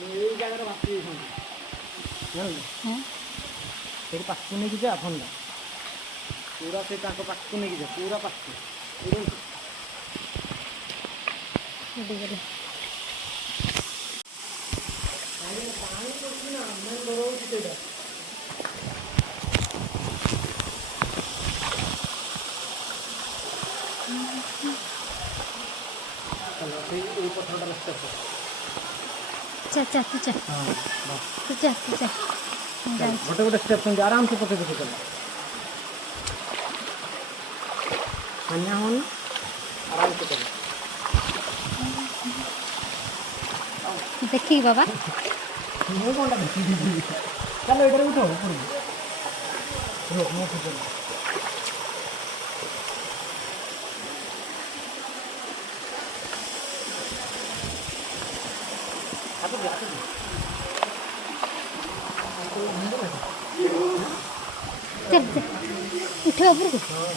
এই জায়গাটা ভাবছি এখন জানো तेरे पास नहीं जा फोन पूरा से ताको पास नहीं जा पूरा पास चाचा चाचा चाचा चाचा गोटे गोटे स्टेप समझे आराम से पके देखो चलो अन्या हो ना आराम से करो देखिए बाबा नहीं कौन चलो इधर उठो ऊपर रो मैं चलो चल चल उठो ऊपर को